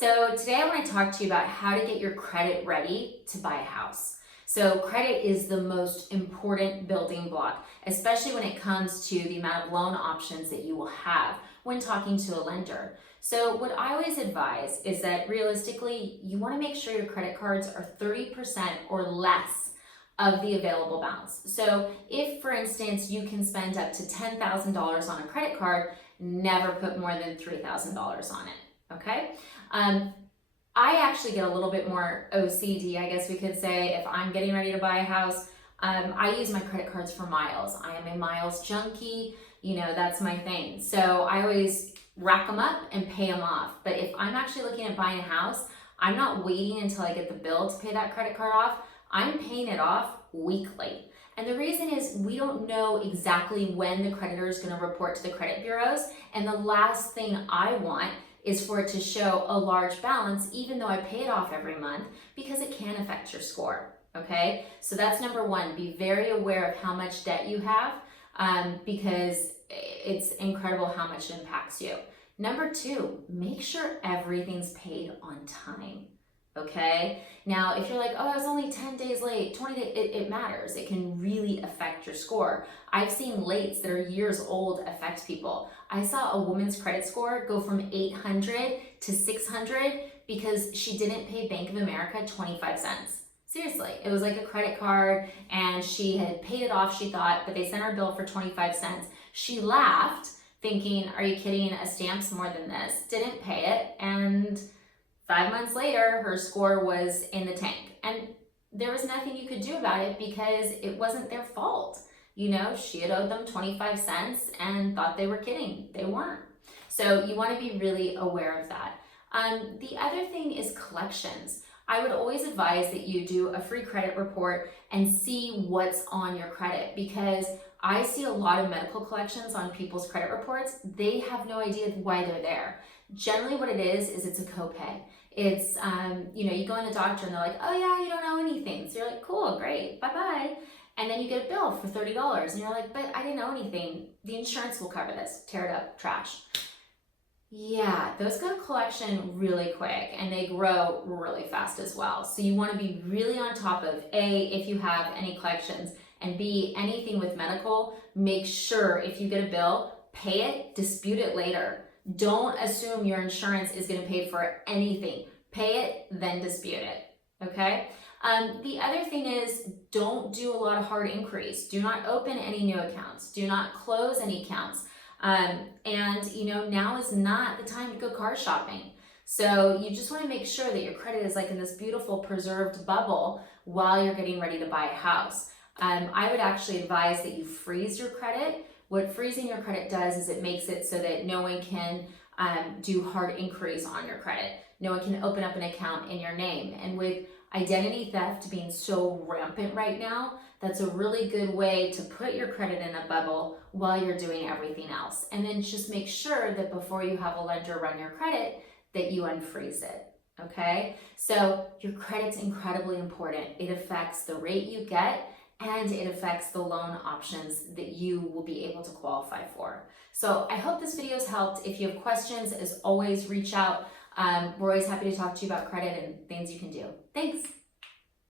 So today I want to talk to you about how to get your credit ready to buy a house. So credit is the most important building block, especially when it comes to the amount of loan options that you will have when talking to a lender. So what I always advise is that realistically, you want to make sure your credit cards are 30% or less of the available balance. So if, for instance, you can spend up to $10,000 on a credit card, never put more than $3,000 on it, okay? I actually get a little bit more OCD, I guess we could say, if I'm getting ready to buy a house. I use my credit cards for miles. I am a miles junkie, that's my thing. So I always rack them up and pay them off. But if I'm actually looking at buying a house, I'm not waiting until I get the bill to pay that credit card off. I'm paying it off weekly. And the reason is we don't know exactly when the creditor is going to report to the credit bureaus. And the last thing I want is for it to show a large balance, even though I pay it off every month, because it can affect your score, okay? So that's number one, be very aware of how much debt you have, because it's incredible how much it impacts you. Number two, make sure everything's paid on time, okay? Now, if you're like, oh, I was only 10 days late, 20 days, it matters. It can really affect your score. I've seen lates that are years old affect people. I saw a woman's credit score go from 800 to 600 because she didn't pay Bank of America 25 cents. Seriously, it was like a credit card and she had paid it off, she thought, but they sent her a bill for 25 cents. She laughed thinking, are you kidding? A stamp's more than this. Didn't pay it, and 5 months later, her score was in the tank. And there was nothing you could do about it because it wasn't their fault. She had owed them 25 cents and thought they were kidding. They weren't. So you want to be really aware of that. The other thing is collections. I would always advise that you do a free credit report and see what's on your credit, because I see a lot of medical collections on people's credit reports. They have no idea why they're there. Generally what it is it's a copay. It's, you go in the doctor and they're like, oh yeah, you don't know anything. So you're like, cool, great, bye-bye. And then you get a bill for $30 and you're like, but I didn't know anything. The insurance will cover this. Tear it up, trash. Yeah, those go to collection really quick and they grow really fast as well. So you want to be really on top of A, if you have any collections, and B, anything with medical. Make sure if you get a bill, pay it, dispute it later. Don't assume your insurance is going to pay for anything. Pay it, then dispute it, okay? The other thing is, don't do a lot of hard inquiries. Do not open any new accounts. Do not close any accounts. Now is not the time to go car shopping. So you just want to make sure that your credit is like in this beautiful preserved bubble while you're getting ready to buy a house. I would actually advise that you freeze your credit. What freezing your credit does is it makes it so that no one can do hard inquiries on your credit. No one can open up an account in your name. And with identity theft being so rampant right now, that's a really good way to put your credit in a bubble while you're doing everything else. And then just make sure that before you have a lender run your credit, that you unfreeze it, okay? So your credit's incredibly important. It affects the rate you get, and it affects the loan options that you will be able to qualify for. So I hope this video has helped. If you have questions, as always, reach out. We're always happy to talk to you about credit and things you can do. Thanks.